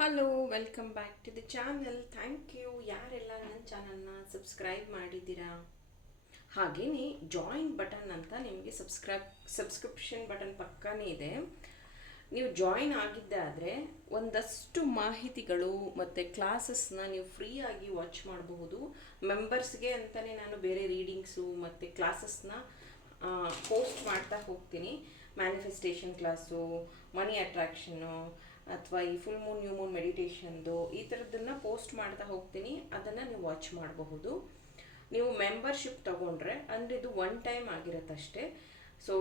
Hello, welcome back to the channel. Thank you ಯಾರೆಲ್ಲ ನನ್ನ ಚಾನಲ್ನ ಸಬ್ಸ್ಕ್ರೈಬ್ ಮಾಡಿದ್ದೀರಾ. ಹಾಗೆಯೇ ಜಾಯಿನ್ ಬಟನ್ ಅಂತ ನಿಮಗೆ ಸಬ್ಸ್ಕ್ರಿಪ್ಷನ್ ಬಟನ್ ಪಕ್ಕನೇ ಇದೆ. ನೀವು ಜಾಯಿನ್ ಆಗಿದ್ದೆ ಆದರೆ ಒಂದಷ್ಟು ಮಾಹಿತಿಗಳು ಮತ್ತು ಕ್ಲಾಸಸ್ನ ನೀವು ಫ್ರೀಯಾಗಿ ವಾಚ್ ಮಾಡಬಹುದು. ಮೆಂಬರ್ಸ್ಗೆ ಅಂತಲೇ ನಾನು ಬೇರೆ ರೀಡಿಂಗ್ಸು ಮತ್ತು ಕ್ಲಾಸಸ್ನ ಪೋಸ್ಟ್ ಮಾಡ್ತಾ ಹೋಗ್ತೀನಿ. ಮ್ಯಾನಿಫೆಸ್ಟೇಷನ್ ಕ್ಲಾಸು, ಮನಿ ಅಟ್ರಾಕ್ಷನ್ನು, ಅಥವಾ ಈ ಫುಲ್ ಮೂನ್ ನ್ಯೂ ಮೂನ್ ಮೆಡಿಟೇಷನ್ದು ಈ ಥರದ್ದನ್ನು ಪೋಸ್ಟ್ ಮಾಡ್ತಾ ಹೋಗ್ತೀನಿ. ಅದನ್ನು ನೀವು ವಾಚ್ ಮಾಡಬಹುದು. ನೀವು ಮೆಂಬರ್ಶಿಪ್ ತಗೊಂಡ್ರೆ ಅಂದರೆ ಇದು ಒನ್ ಟೈಮ್ ಆಗಿರುತ್ತಷ್ಟೇ. ಸೊ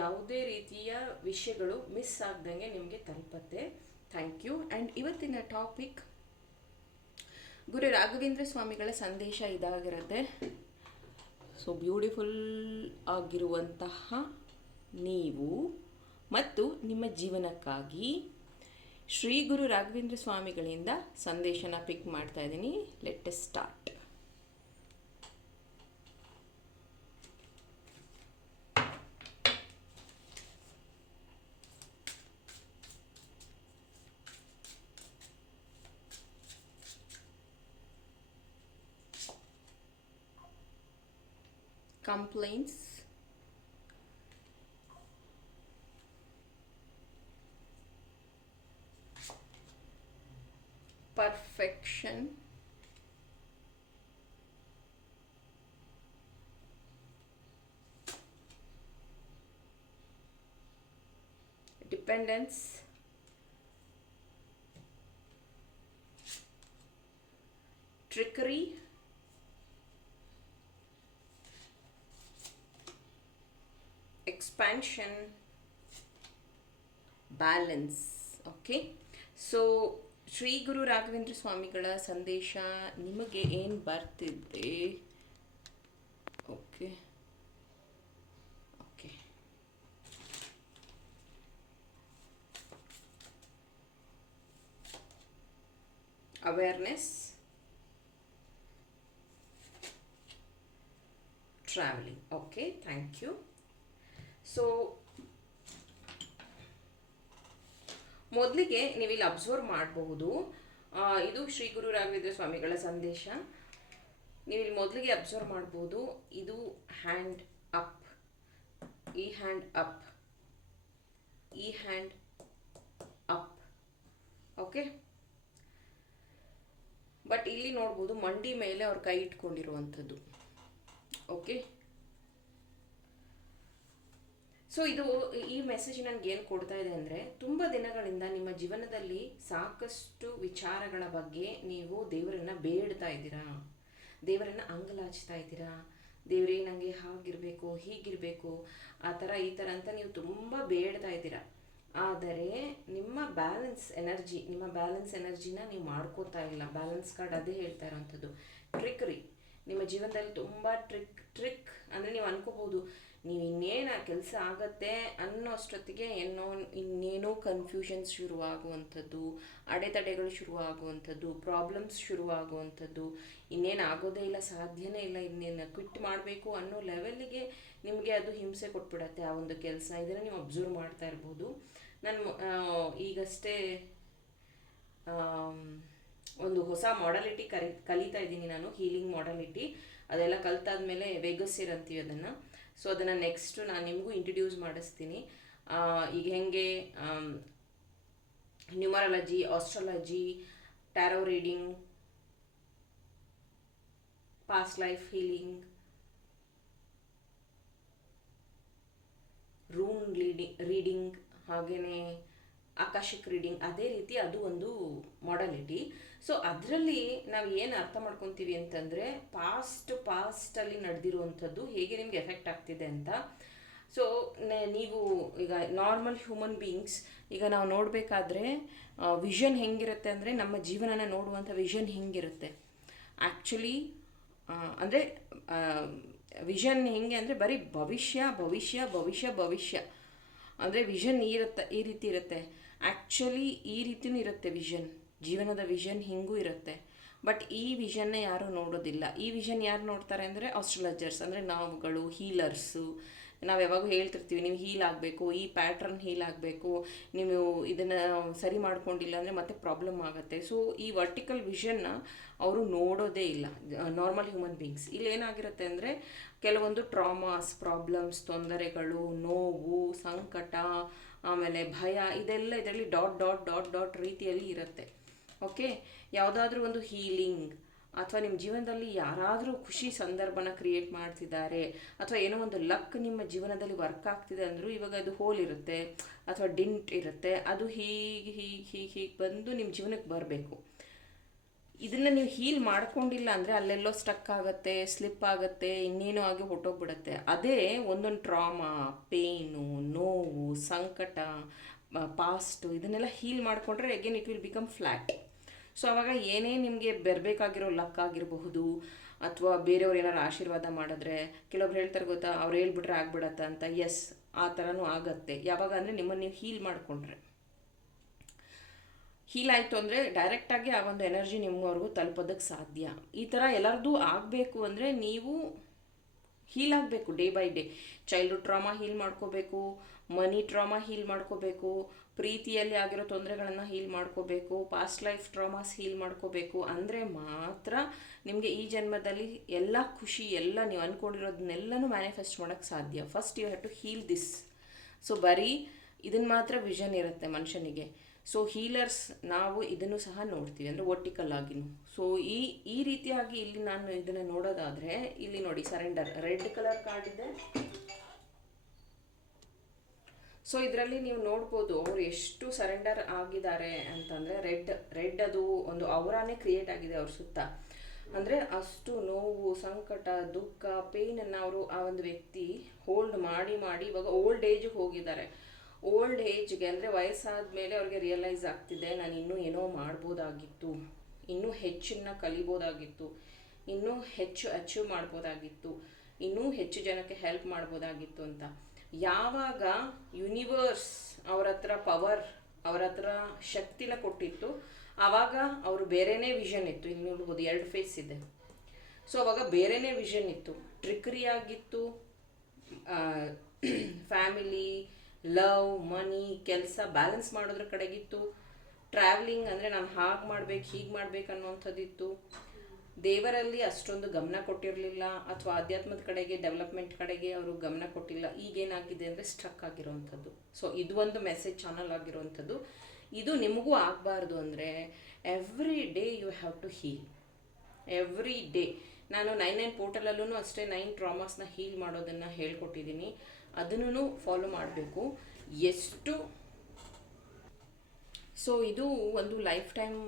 ಯಾವುದೇ ರೀತಿಯ ವಿಷಯಗಳು ಮಿಸ್ ಆಗ್ದಂಗೆ ನಿಮಗೆ ತಲುಪತ್ತೆ. Thank you. ಆ್ಯಂಡ್ ಇವತ್ತಿನ ಟಾಪಿಕ್ ಗುರು ರಾಘವೇಂದ್ರ ಸ್ವಾಮಿಗಳ ಸಂದೇಶ ಇದಾಗಿರುತ್ತೆ. ಸೊ ಬ್ಯೂಟಿಫುಲ್ ಆಗಿರುವಂತಹ ನೀವು ಮತ್ತು ನಿಮ್ಮ ಜೀವನಕ್ಕಾಗಿ ಶ್ರೀ ಗುರು ರಾಘವೇಂದ್ರ ಸ್ವಾಮಿಗಳಿಂದ ಸಂದೇಶನ ಪಿಕ್ ಮಾಡ್ತಾ ಇದ್ದೀನಿ. Let us start. Complaints, perfection, dependence, trickery, expansion, balance. Okay, so Shri Guru Raghavendra ಸ್ವಾಮಿಗಳ ಸಂದೇಶ ನಿಮಗೆ ಏನು ಬರ್ತಿದೆ? Okay okay awareness, travelling. Okay, thank you. So ಮೊದಲಿಗೆ ನೀವಿಲ್ಲಿ ಅಬ್ಸರ್ವ್ ಮಾಡಬಹುದು. ಇದು ಶ್ರೀ ಗುರು ರಾಘವೇಂದ್ರ ಸ್ವಾಮಿಗಳ ಸಂದೇಶ. ನೀವಿಲ್ಲಿ ಮೊದಲಿಗೆ ಅಬ್ಸರ್ವ್ ಮಾಡಬಹುದು. ಇದು ಹ್ಯಾಂಡ್ ಅಪ್, ಈ ಹ್ಯಾಂಡ್ ಅಪ್, ಈ ಹ್ಯಾಂಡ್ ಅಪ್. ಓಕೆ, ಬಟ್ ಇಲ್ಲಿ ನೋಡ್ಬೋದು ಮಂಡಿ ಮೇಲೆ ಅವ್ರ ಕೈ ಇಟ್ಕೊಂಡಿರುವಂಥದ್ದು. ಓಕೆ, ಸೊ ಇದು ಈ ಮೆಸೇಜ್ ನನಗೆ ಏನು ಕೊಡ್ತಾ ಇದೆ ಅಂದರೆ, ತುಂಬ ದಿನಗಳಿಂದ ನಿಮ್ಮ ಜೀವನದಲ್ಲಿ ಸಾಕಷ್ಟು ವಿಚಾರಗಳ ಬಗ್ಗೆ ನೀವು ದೇವರನ್ನು ಬೇಡ್ತಾ ಇದ್ದೀರಾ, ದೇವರನ್ನು ಅಂಗಲಾಚ್ತಾ ಇದ್ದೀರಾ. ದೇವರೇ ನನಗೆ ಹಾಗಿರಬೇಕು, ಹೀಗಿರಬೇಕು, ಆ ಥರ ಈ ಥರ ಅಂತ ನೀವು ತುಂಬ ಬೇಡ್ತಾ ಇದ್ದೀರಾ. ಆದರೆ ನಿಮ್ಮ ಬ್ಯಾಲೆನ್ಸ್ ಎನರ್ಜಿನ ನೀವು ಮಾಡ್ಕೋತಾ ಇಲ್ಲ. ಬ್ಯಾಲೆನ್ಸ್ ಕಾರ್ಡ್ ಅದೇ ಹೇಳ್ತಾ ಇರೋವಂಥದ್ದು. ಟ್ರಿಕ್ರಿ, ನಿಮ್ಮ ಜೀವನದಲ್ಲಿ ತುಂಬ ಟ್ರಿಕ್ ಅಂದರೆ ನೀವು ಅನ್ಕೋಬೋದು ನೀವು ಇನ್ನೇನು ಆ ಕೆಲಸ ಆಗತ್ತೆ ಅನ್ನೋ ಅಷ್ಟೊತ್ತಿಗೆ ಇನ್ನೇನೋ ಕನ್ಫ್ಯೂಷನ್ಸ್ ಶುರುವಾಗುವಂಥದ್ದು, ಅಡೆತಡೆಗಳು ಶುರುವಾಗುವಂಥದ್ದು, ಪ್ರಾಬ್ಲಮ್ಸ್ ಶುರುವಾಗುವಂಥದ್ದು, ಇನ್ನೇನು ಆಗೋದೇ ಇಲ್ಲ, ಸಾಧ್ಯನೇ ಇಲ್ಲ, ಇನ್ನೇನು ಕ್ವಿಟ್ ಮಾಡಬೇಕು ಅನ್ನೋ ಲೆವೆಲ್ಗೆ ನಿಮಗೆ ಅದು ಹಿಂಸೆ ಕೊಟ್ಬಿಡತ್ತೆ ಆ ಒಂದು ಕೆಲಸ. ಇದನ್ನು ನೀವು ಅಬ್ಸರ್ವ್ ಮಾಡ್ತಾ ಇರ್ಬೋದು. ನಾನು ಈಗಷ್ಟೇ ಒಂದು ಹೊಸ ಮಾಡೆಲಿಟಿ ಕಲಿತಾ ಇದ್ದೀನಿ ನಾನು, ಹೀಲಿಂಗ್ ಮಾಡೆಲಿಟಿ. ಅದೆಲ್ಲ ಕಲ್ತಾದ್ಮೇಲೆ ವೇಗಸ್ಸಿರ್ ಅಂತೀವಿ ಅದನ್ನು. ಸೊ ಅದನ್ನು ನೆಕ್ಸ್ಟ್ ನಾನು ನಿಮಗೂ ಇಂಟ್ರಡ್ಯೂಸ್ ಮಾಡಿಸ್ತೀನಿ. ಈಗ ಹೆಂಗೆ numerology, astrology, tarot reading, past life healing, rune reading, ಹಾಗೆಯೇ ಆಕಾಶಿಕ್ ರೀಡಿಂಗ್, ಅದೇ ರೀತಿ ಅದು ಒಂದು ಮಾಡೆಲಿಟಿ. ಸೊ ಅದರಲ್ಲಿ ನಾವು ಏನು ಅರ್ಥ ಮಾಡ್ಕೊತೀವಿ ಅಂತಂದರೆ, ಪಾಸ್ಟಲ್ಲಿ ನಡೆದಿರುವಂಥದ್ದು ಹೇಗೆ ನಿಮ್ಗೆ ಎಫೆಕ್ಟ್ ಆಗ್ತಿದೆ ಅಂತ. ಸೊ ನೀವು ಈಗ ನಾರ್ಮಲ್ ಹ್ಯೂಮನ್ ಬೀಯಿಂಗ್ಸ್, ಈಗ ನಾವು ನೋಡಬೇಕಾದ್ರೆ ವಿಷನ್ ಹೆಂಗಿರುತ್ತೆ ಅಂದರೆ, ನಮ್ಮ ಜೀವನನ ನೋಡುವಂಥ ವಿಷನ್ ಹೆಂಗಿರುತ್ತೆ ಆ್ಯಕ್ಚುಲಿ ಅಂದರೆ ವಿಷನ್ ಹೆಂಗೆ ಅಂದರೆ ಬರೀ ಭವಿಷ್ಯ ಭವಿಷ್ಯ ಭವಿಷ್ಯ ಭವಿಷ್ಯ ಅಂದರೆ ವಿಷನ್ ಈ ರೀತಿ ಇರುತ್ತೆ. ಆ್ಯಕ್ಚುಲಿ ಈ ರೀತಿಯೂ ಇರುತ್ತೆ ವಿಷನ್, ಜೀವನದ ವಿಷನ್ ಹಿಂಗೂ ಇರುತ್ತೆ. ಬಟ್ ಈ ವಿಷನ್ನ ಯಾರೂ ನೋಡೋದಿಲ್ಲ. ಈ ವಿಷನ್ ಯಾರು ನೋಡ್ತಾರೆ ಅಂದರೆ ಆಸ್ಟ್ರಾಲಜರ್ಸ್, ಅಂದರೆ ನಾವುಗಳು, ಹೀಲರ್ಸು, ನಾವು ಯಾವಾಗ ಹೇಳ್ತಿರ್ತೀವಿ ನೀವು ಹೀಲ್ ಆಗಬೇಕು, ಈ ಪ್ಯಾಟ್ರನ್ ಹೀಲ್ ಆಗಬೇಕು, ನೀವು ಇದನ್ನು ಸರಿ ಮಾಡ್ಕೊಂಡಿಲ್ಲ ಅಂದರೆ ಮತ್ತೆ ಪ್ರಾಬ್ಲಮ್ ಆಗುತ್ತೆ. ಸೊ ಈ ವರ್ಟಿಕಲ್ ವಿಷನ್ನ ಅವರು ನೋಡೋದೇ ಇಲ್ಲ ನಾರ್ಮಲ್ ಹ್ಯೂಮನ್ ಬೀಯಿಂಗ್ಸ್. ಇಲ್ಲಿ ಏನಾಗಿರುತ್ತೆ ಅಂದರೆ ಕೆಲವೊಂದು ಟ್ರಾಮಾಸ್, ಪ್ರಾಬ್ಲಮ್ಸ್, ತೊಂದರೆಗಳು, ನೋವು, ಸಂಕಟ, ಆಮೇಲೆ ಭಯ, ಇದೆಲ್ಲ ಇದರಲ್ಲಿ ಡಾಟ್ ಡಾಟ್ ಡಾಟ್ ಡಾಟ್ ರೀತಿಯಲ್ಲಿ ಇರುತ್ತೆ. ಓಕೆ, ಯಾವುದಾದ್ರೂ ಒಂದು ಹೀಲಿಂಗ್ ಅಥವಾ ನಿಮ್ಮ ಜೀವನದಲ್ಲಿ ಯಾರಾದರೂ ಖುಷಿ ಸಂದರ್ಭನ ಕ್ರಿಯೇಟ್ ಮಾಡ್ತಿದ್ದಾರೆ, ಅಥವಾ ಏನೋ ಒಂದು ಲಕ್ ನಿಮ್ಮ ಜೀವನದಲ್ಲಿ ವರ್ಕ್ ಆಗ್ತಿದೆ ಅಂದರೂ ಇವಾಗ ಅದು ಹೋಲ್ ಇರುತ್ತೆ ಅಥವಾ ಡಿಂಟ್ ಇರುತ್ತೆ, ಅದು ಹೀಗೆ ಹೀಗೆ ಹೀಗೆ ಹೀಗೆ ಬಂದು ನಿಮ್ಮ ಜೀವನಕ್ಕೆ ಬರಬೇಕು. ಇದನ್ನು ನೀವು ಹೀಲ್ ಮಾಡ್ಕೊಂಡಿಲ್ಲ ಅಂದರೆ ಅಲ್ಲೆಲ್ಲೋ ಸ್ಟಕ್ ಆಗುತ್ತೆ, ಸ್ಲಿಪ್ ಆಗುತ್ತೆ, ಇನ್ನೇನೋ ಆಗಿ ಹೊಟ್ಟೋಗ್ಬಿಡುತ್ತೆ. ಅದೇ ಒಂದೊಂದು ಟ್ರಾಮಾ, ಪೇಯ್ನು, ನೋವು, ಸಂಕಟ, ಪಾಸ್ಟು ಇದನ್ನೆಲ್ಲ ಹೀಲ್ ಮಾಡಿಕೊಂಡ್ರೆ again it will become flat. So ಆವಾಗ ಏನೇ ನಿಮಗೆ ಬರಬೇಕಾಗಿರೋ ಲಕ್ ಆಗಿರಬಹುದು, ಅಥವಾ ಬೇರೆಯವ್ರು ಏನಾರು ಆಶೀರ್ವಾದ ಮಾಡಿದ್ರೆ, ಕೆಲವೊಬ್ರು ಹೇಳ್ತಾರೆ ಗೊತ್ತಾ, ಅವ್ರು ಹೇಳ್ಬಿಟ್ರೆ ಆಗ್ಬಿಡತ್ತೆ ಅಂತ. ಎಸ್, ಆ ಥರನೂ ಆಗತ್ತೆ. ಯಾವಾಗ ಅಂದರೆ ನಿಮ್ಮನ್ನು ನೀವು ಹೀಲ್ ಮಾಡಿಕೊಂಡ್ರೆ. ಹೀಲ್ ಆಯಿತು ಅಂದರೆ ಡೈರೆಕ್ಟಾಗಿ ಆ ಒಂದು ಎನರ್ಜಿ ನಿಮ್ಮವರೆಗೂ ತಲುಪೋದಕ್ಕೆ ಸಾಧ್ಯ. ಈ ಥರ ಎಲ್ಲರದ್ದು ಆಗಬೇಕು ಅಂದರೆ ನೀವು ಹೀಲ್ ಆಗಬೇಕು day by day. Childhood trauma heal ಮಾಡ್ಕೋಬೇಕು, ಮನಿ ಟ್ರಾಮಾ ಹೀಲ್ ಮಾಡ್ಕೋಬೇಕು, ಪ್ರೀತಿಯಲ್ಲಿ ಆಗಿರೋ ತೊಂದರೆಗಳನ್ನು ಹೀಲ್ ಮಾಡ್ಕೋಬೇಕು, ಪಾಸ್ಟ್ ಲೈಫ್ ಟ್ರಾಮಾಸ್ ಹೀಲ್ ಮಾಡ್ಕೋಬೇಕು. ಅಂದರೆ ಮಾತ್ರ ನಿಮಗೆ ಈ ಜನ್ಮದಲ್ಲಿ ಎಲ್ಲ ಖುಷಿ, ಎಲ್ಲ ನೀವು ಅಂದ್ಕೊಂಡಿರೋದನ್ನೆಲ್ಲನೂ ಮ್ಯಾನಿಫೆಸ್ಟ್ ಮಾಡೋಕ್ಕೆ ಸಾಧ್ಯ. First you have to heal this. So ಬರೀ ಇದನ್ನು ಮಾತ್ರ ವಿಷನ್ ಇರುತ್ತೆ ಮನುಷ್ಯನಿಗೆ. ಸೊ ಹೀಲರ್ಸ್ ನಾವು ಇದನ್ನು ಸಹ ನೋಡ್ತೀವಿ, ಅಂದರೆ ವರ್ಟಿಕಲ್ ಆಗಿನೂ. ಸೊ ಈ ರೀತಿಯಾಗಿ ಇಲ್ಲಿ ನಾನು ಇದನ್ನು ನೋಡೋದಾದರೆ, ಇಲ್ಲಿ ನೋಡಿ ಸರೆಂಡರ್, ರೆಡ್ ಕಲರ್ ಕಾರ್ಡ್ ಇದೆ. ಸೊ ಇದರಲ್ಲಿ ನೀವು ನೋಡ್ಬೋದು ಅವರು ಎಷ್ಟು ಸರೆಂಡರ್ ಆಗಿದ್ದಾರೆ ಅಂತಂದರೆ, ರೆಡ್ ಅದು ಒಂದು ಔರಾನೇ ಕ್ರಿಯೇಟ್ ಆಗಿದೆ ಅವ್ರ ಸುತ್ತ. ಅಂದರೆ ಅಷ್ಟು ನೋವು, ಸಂಕಟ, ದುಃಖ, ಪೇಯ್ನನ್ನು ಅವರು ಆ ಒಂದು ವ್ಯಕ್ತಿ ಹೋಲ್ಡ್ ಮಾಡಿ ಮಾಡಿ ಇವಾಗ ಓಲ್ಡ್ ಏಜ್ಗೆ ಹೋಗಿದ್ದಾರೆ. ಓಲ್ಡ್ ಏಜ್ಗೆ ಅಂದರೆ ವಯಸ್ಸಾದ ಮೇಲೆ ಅವ್ರಿಗೆ ರಿಯಲೈಸ್ ಆಗ್ತಿದೆ, ನಾನು ಇನ್ನೂ ಏನೋ ಮಾಡ್ಬೋದಾಗಿತ್ತು, ಇನ್ನೂ ಹೆಚ್ಚನ್ನು ಕಲಿಬೋದಾಗಿತ್ತು, ಇನ್ನೂ ಹೆಚ್ಚು ಅಚೀವ್ ಮಾಡ್ಬೋದಾಗಿತ್ತು, ಇನ್ನೂ ಹೆಚ್ಚು ಜನಕ್ಕೆ ಹೆಲ್ಪ್ ಮಾಡ್ಬೋದಾಗಿತ್ತು ಅಂತ. ಯಾವಾಗ ಯೂನಿವರ್ಸ್ ಅವ್ರ ಹತ್ರ ಪವರ್, ಅವ್ರ ಹತ್ರ ಶಕ್ತಿನ ಕೊಟ್ಟಿತ್ತು, ಆವಾಗ ಅವರು ಬೇರೆಯೇ ವಿಷನ್ ಇತ್ತು. ಇಲ್ಲಿ ನೋಡ್ಬೋದು 2 ಫೇಸ್ ಇದೆ. ಸೊ ಅವಾಗ ಬೇರೆಯೇ ವಿಷನ್ ಇತ್ತು, ಟ್ರಿಕರಿ ಆಗಿತ್ತು, ಫ್ಯಾಮಿಲಿ, ಲವ್, ಮನಿ, ಕೆಲಸ ಬ್ಯಾಲೆನ್ಸ್ ಮಾಡೋದ್ರ ಕಡೆಗಿತ್ತು. ಟ್ರಾವೆಲಿಂಗ್ ಅಂದರೆ ನಾನು ಹಾಗೆ ಮಾಡ್ಬೇಕು, ಹೀಗೆ ಮಾಡ್ಬೇಕು ಅನ್ನೋವಂಥದ್ದಿತ್ತು. ದೇವರಲ್ಲಿ ಅಷ್ಟೊಂದು ಗಮನ ಕೊಟ್ಟಿರಲಿಲ್ಲ, ಅಥವಾ ಆಧ್ಯಾತ್ಮದ ಕಡೆಗೆ, ಡೆವಲಪ್ಮೆಂಟ್ ಕಡೆಗೆ ಅವರು ಗಮನ ಕೊಟ್ಟಿಲ್ಲ. ಈಗೇನಾಗಿದೆ ಅಂದರೆ ಸ್ಟ್ರಕ್ ಆಗಿರೋವಂಥದ್ದು. ಸೊ ಇದು ಒಂದು ಮೆಸೇಜ್ ಚಾನಲ್ ಆಗಿರೋವಂಥದ್ದು. ಇದು ನಿಮಗೂ ಆಗಬಾರ್ದು ಅಂದರೆ every day you have to heal. Every day ನಾನು 9 ಪೋರ್ಟಲಲ್ಲೂ ಅಷ್ಟೇ 9 ಟ್ರಾಮಾಸ್ನ ಹೀಲ್ ಮಾಡೋದನ್ನು ಹೇಳ್ಕೊಟ್ಟಿದ್ದೀನಿ. ಅದನ್ನು ಫಾಲೋ ಮಾಡಬೇಕು. ಎಷ್ಟು ಸೊ ಇದು ಒಂದು ಲೈಫ್ ಟೈಮ್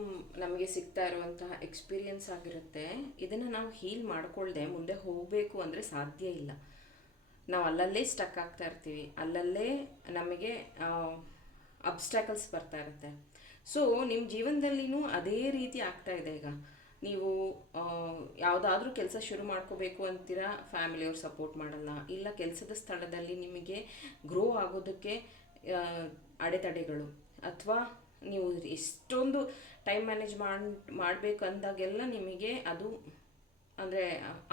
ನಮಗೆ ಸಿಗ್ತಾ ಇರುವಂತಹ ಎಕ್ಸ್ಪೀರಿಯನ್ಸ್ ಆಗಿರುತ್ತೆ. ಇದನ್ನು ನಾವು ಹೀಲ್ ಮಾಡಿಕೊಳ್ಳದೆ ಮುಂದೆ ಹೋಗಬೇಕು ಅಂದರೆ ಸಾಧ್ಯ ಇಲ್ಲ. ನಾವು ಅಲ್ಲಲ್ಲೇ ಸ್ಟಕ್ ಆಗ್ತಾ ಇರ್ತೀವಿ, ಅಲ್ಲಲ್ಲೇ ನಮಗೆ ಅಬ್ಸ್ಟ್ಯಾಕಲ್ಸ್ ಬರ್ತಾ ಇರುತ್ತೆ. ಸೊ ನಿಮ್ಮ ಜೀವನದಲ್ಲಿನೂ ಅದೇ ರೀತಿ ಆಗ್ತಾ ಇದೆ. ಈಗ ನೀವು ಯಾವುದಾದ್ರೂ ಕೆಲಸ ಶುರು ಮಾಡ್ಕೋಬೇಕು ಅಂತೀರಾ, ಫ್ಯಾಮಿಲಿಯವ್ರು ಸಪೋರ್ಟ್ ಮಾಡಲ್ಲ, ಇಲ್ಲ ಕೆಲಸದ ಸ್ಥಳದಲ್ಲಿ ನಿಮಗೆ ಗ್ರೋ ಆಗೋದಕ್ಕೆ ಅಡೆತಡೆಗಳು, ಅಥವಾ ನೀವು ಎಷ್ಟೊಂದು ಟೈಮ್ ಮ್ಯಾನೇಜ್ ಮಾಡಬೇಕು ಅಂದಾಗೆಲ್ಲ ನಿಮಗೆ ಅದು ಅಂದರೆ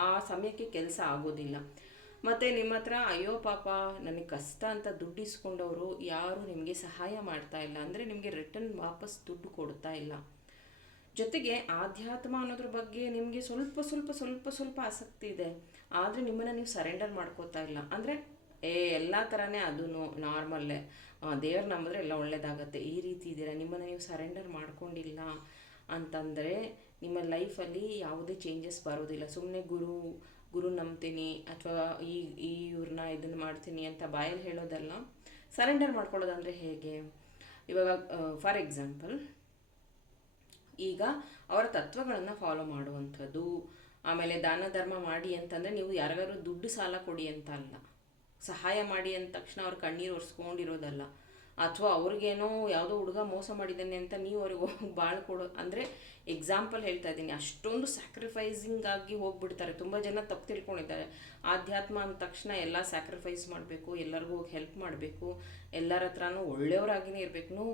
ಆ ಸಮಯಕ್ಕೆ ಕೆಲಸ ಆಗೋದಿಲ್ಲ. ಮತ್ತು ನಿಮ್ಮ ಹತ್ರ ಅಯ್ಯೋ ಪಾಪ ನನಗೆ ಕಷ್ಟ ಅಂತ ದುಡ್ಡು ಇಸ್ಕೊಂಡವರು ಯಾರೂ ನಿಮಗೆ ಸಹಾಯ ಮಾಡ್ತಾ ಇಲ್ಲ, ಅಂದರೆ ನಿಮಗೆ ರಿಟರ್ನ್ ವಾಪಸ್ ದುಡ್ಡು ಕೊಡ್ತಾ ಇಲ್ಲ. ಜೊತೆಗೆ ಆಧ್ಯಾತ್ಮ ಅನ್ನೋದ್ರ ಬಗ್ಗೆ ನಿಮಗೆ ಸ್ವಲ್ಪ ಸ್ವಲ್ಪ ಸ್ವಲ್ಪ ಸ್ವಲ್ಪ ಆಸಕ್ತಿ ಇದೆ, ಆದರೆ ನಿಮ್ಮನ್ನು ನೀವು ಸರೆಂಡರ್ ಮಾಡ್ಕೋತಾ ಇಲ್ಲ. ಅಂದರೆ ಎಲ್ಲ ಥರನೇ ಅದೂ ನಾರ್ಮಲ್ಲೇ, ದೇವ್ರ ನಂಬಿದ್ರೆ ಎಲ್ಲ ಒಳ್ಳೇದಾಗತ್ತೆ, ಈ ರೀತಿ ಇದ್ದೀರಾ. ನಿಮ್ಮನ್ನು ನೀವು ಸರೆಂಡರ್ ಮಾಡ್ಕೊಂಡಿಲ್ಲ ಅಂತಂದರೆ ನಿಮ್ಮ ಲೈಫಲ್ಲಿ ಯಾವುದೇ ಚೇಂಜಸ್ ಬರೋದಿಲ್ಲ. ಸುಮ್ಮನೆ ಗುರು ನಂಬ್ತೀನಿ ಅಥವಾ ಇವ್ರನ್ನ ಇದನ್ನು ಮಾಡ್ತೀನಿ ಅಂತ ಬಾಯಲ್ಲಿ ಹೇಳೋದಲ್ಲ. ಸರೆಂಡರ್ ಮಾಡ್ಕೊಳ್ಳೋದಂದರೆ ಹೇಗೆ? ಇವಾಗ ಫಾರ್ ಎಕ್ಸಾಂಪಲ್, ಈಗ ಅವರ ತತ್ವಗಳನ್ನು ಫಾಲೋ ಮಾಡುವಂಥದ್ದು. ಆಮೇಲೆ ದಾನ ಧರ್ಮ ಮಾಡಿ ಅಂತಂದರೆ ನೀವು ಯಾರಿಗಾರು ದುಡ್ಡು ಸಾಲ ಕೊಡಿ ಅಂತ ಅಲ್ಲ, ಸಹಾಯ ಮಾಡಿ ಅಂದ ತಕ್ಷಣ ಅವ್ರ ಕಣ್ಣೀರು ಒರೆಸ್ಕೊಂಡಿರೋದಲ್ಲ, ಅಥವಾ ಅವ್ರಿಗೇನೋ ಯಾವುದೋ ಹುಡುಗ ಮೋಸ ಮಾಡಿದ್ದಾನೆ ಅಂತ ನೀವು ಅವ್ರಿಗೆ ಹೋಗಿ ಬಾಳು ಕೊಡೋ, ಅಂದರೆ ಎಕ್ಸಾಂಪಲ್ ಹೇಳ್ತಾ ಇದ್ದೀನಿ. ಅಷ್ಟೊಂದು ಸ್ಯಾಕ್ರಿಫೈಸಿಂಗ್ ಆಗಿ ಹೋಗ್ಬಿಡ್ತಾರೆ. ತುಂಬ ಜನ ತಪ್ಪು ತಿಳ್ಕೊಂಡಿದ್ದಾರೆ. ಆಧ್ಯಾತ್ಮ ಅಂದ ತಕ್ಷಣ ಎಲ್ಲ ಸ್ಯಾಕ್ರಿಫೈಸ್ ಮಾಡಬೇಕು, ಎಲ್ಲರಿಗೂ ಹೋಗಿ ಹೆಲ್ಪ್ ಮಾಡಬೇಕು, ಎಲ್ಲರ ಹತ್ರನೂ ಒಳ್ಳೆಯವರಾಗಿಯೇ ಇರಬೇಕು.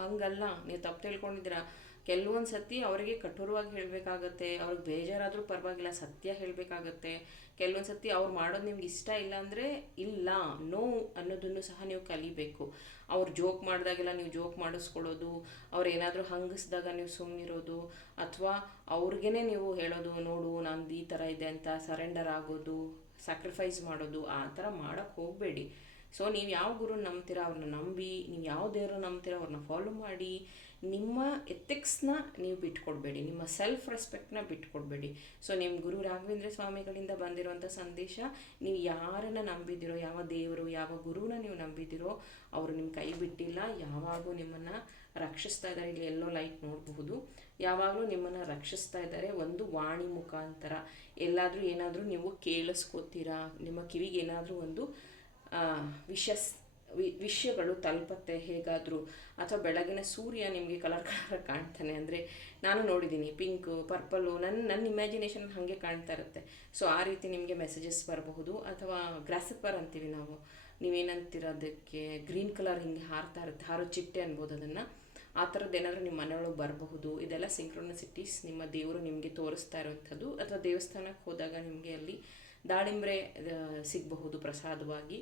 ಹಾಗಲ್ಲ, ನೀವು ತಪ್ಪು ತಿಳ್ಕೊಂಡಿದ್ದೀರಾ. ಕೆಲವೊಂದು ಸತಿ ಅವರಿಗೆ ಕಠೋರವಾಗಿ ಹೇಳಬೇಕಾಗತ್ತೆ, ಅವ್ರಿಗೆ ಬೇಜಾರಾದರೂ ಪರವಾಗಿಲ್ಲ, ಸತ್ಯ ಹೇಳಬೇಕಾಗತ್ತೆ. ಕೆಲವೊಂದು ಸತಿ ಅವ್ರು ಮಾಡೋದು ನಿಮ್ಗೆ ಇಷ್ಟ ಇಲ್ಲ ಅಂದರೆ ಇಲ್ಲ, ನೋ ಅನ್ನೋದನ್ನು ಸಹ ನೀವು ಕಲಿಬೇಕು. ಅವ್ರು ಜೋಕ್ ಮಾಡಿದಾಗೆಲ್ಲ ನೀವು ಜೋಕ್ ಮಾಡಿಸ್ಕೊಳ್ಳೋದು, ಅವ್ರು ಏನಾದರೂ ಹಂಗಿಸ್ದಾಗ ನೀವು ಸುಮ್ಮನಿರೋದು, ಅಥವಾ ಅವ್ರಿಗೇ ನೀವು ಹೇಳೋದು ನೋಡು ನಂದು ಈ ಥರ ಇದೆ ಅಂತ ಸರೆಂಡರ್ ಆಗೋದು, ಸ್ಯಾಕ್ರಿಫೈಸ್ ಮಾಡೋದು, ಆ ಥರ ಮಾಡೋಕ್ಕೆ ಹೋಗಬೇಡಿ. ಸೊ ನೀವು ಯಾವ ಗುರು ನಂಬ್ತೀರಾ ಅವ್ರನ್ನ ನಂಬಿ, ನೀವು ಯಾವ ದೇವ್ರನ್ನ ನಂಬ್ತೀರಾ ಅವ್ರನ್ನ ಫಾಲೋ ಮಾಡಿ. ನಿಮ್ಮ ಎಥಿಕ್ಸ್ನ ನೀವು ಬಿಟ್ಕೊಡ್ಬೇಡಿ, ನಿಮ್ಮ ಸೆಲ್ಫ್ ರೆಸ್ಪೆಕ್ಟ್ನ ಬಿಟ್ಕೊಡ್ಬೇಡಿ. ಸೊ ನಿಮ್ಮ ಗುರು ರಾಘವೇಂದ್ರ ಸ್ವಾಮಿಗಳಿಂದ ಬಂದಿರುವಂಥ ಸಂದೇಶ, ನೀವು ಯಾರನ್ನು ನಂಬಿದಿರೋ, ಯಾವ ದೇವರು ಯಾವ ಗುರುನ ನೀವು ನಂಬಿದಿರೋ ಅವರು ನಿಮ್ಮ ಕೈ ಬಿಟ್ಟಿಲ್ಲ, ಯಾವಾಗಲೂ ನಿಮ್ಮನ್ನು ರಕ್ಷಿಸ್ತಾ ಇದ್ದಾರೆ. ಇಲ್ಲಿ ಎಲ್ಲೋ ಲೈಟ್ ನೋಡಬಹುದು, ಯಾವಾಗಲೂ ನಿಮ್ಮನ್ನು ರಕ್ಷಿಸ್ತಾ ಇದ್ದಾರೆ. ಒಂದು ವಾಣಿ ಮುಖಾಂತರ ಎಲ್ಲಾದರೂ ಏನಾದರೂ ನೀವು ಕೇಳಿಸ್ಕೋತೀರಾ, ನಿಮ್ಮ ಕಿವಿಗೆ ಏನಾದರೂ ಒಂದು ವಿಷಯಗಳು ತಲುಪತ್ತೆ ಹೇಗಾದರೂ, ಅಥವಾ ಬೆಳಗಿನ ಸೂರ್ಯ ನಿಮಗೆ ಕಲರ್ ಕಲರ್ ಕಾಣ್ತಾನೆ ಅಂದರೆ, ನಾನು ನೋಡಿದ್ದೀನಿ ಪಿಂಕು ಪರ್ಪಲ್ಲು, ನನ್ನ ಇಮ್ಯಾಜಿನೇಷನ್ ಹಾಗೆ ಕಾಣ್ತಾ ಇರುತ್ತೆ. ಸೊ ಆ ರೀತಿ ನಿಮಗೆ ಮೆಸೇಜಸ್ ಬರಬಹುದು. ಅಥವಾ ಗ್ರಾಸಪ್ಪರ್ ಅಂತೀವಿ ನಾವು, ನೀವೇನಂತೀರೋದಕ್ಕೆ ಗ್ರೀನ್ ಕಲರ್ ಹಿಂಗೆ ಹಾರ್ತಾ ಇರುತ್ತೆ, ಹಾರೋ ಚಿಟ್ಟೆ ಅನ್ಬೋದು ಅದನ್ನು. ಆ ಥರದ್ದು ಏನಾದರೂ ನಿಮ್ಮ ಮನೆಯೊಳಗೆ ಬರಬಹುದು. ಇದೆಲ್ಲ ಸಿಂಕ್ರೋನಿಸಿಟೀಸ್ ನಿಮ್ಮ ದೇವರು ನಿಮಗೆ ತೋರಿಸ್ತಾ ಇರೋವಂಥದ್ದು. ಅಥವಾ ದೇವಸ್ಥಾನಕ್ಕೆ ಹೋದಾಗ ನಿಮಗೆ ಅಲ್ಲಿ ದಾಳಿಂಬ್ರೆ ಸಿಗಬಹುದು ಪ್ರಸಾದವಾಗಿ,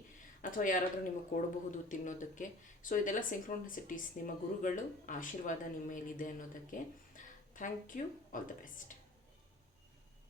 ಅಥವಾ ಯಾರಾದರೂ ನಿಮಗೆ ಕೊಡಬಹುದು ತಿನ್ನೋದಕ್ಕೆ. ಸೊ ಇದೆಲ್ಲ ಸಿಂಕ್ರೋನಿಸಿಟೀಸ್, ನಿಮ್ಮ ಗುರುಗಳು ಆಶೀರ್ವಾದ ನಿಮ್ಮ ಮೇಲಿದೆ ಅನ್ನೋದಕ್ಕೆ. Thank you, all the best.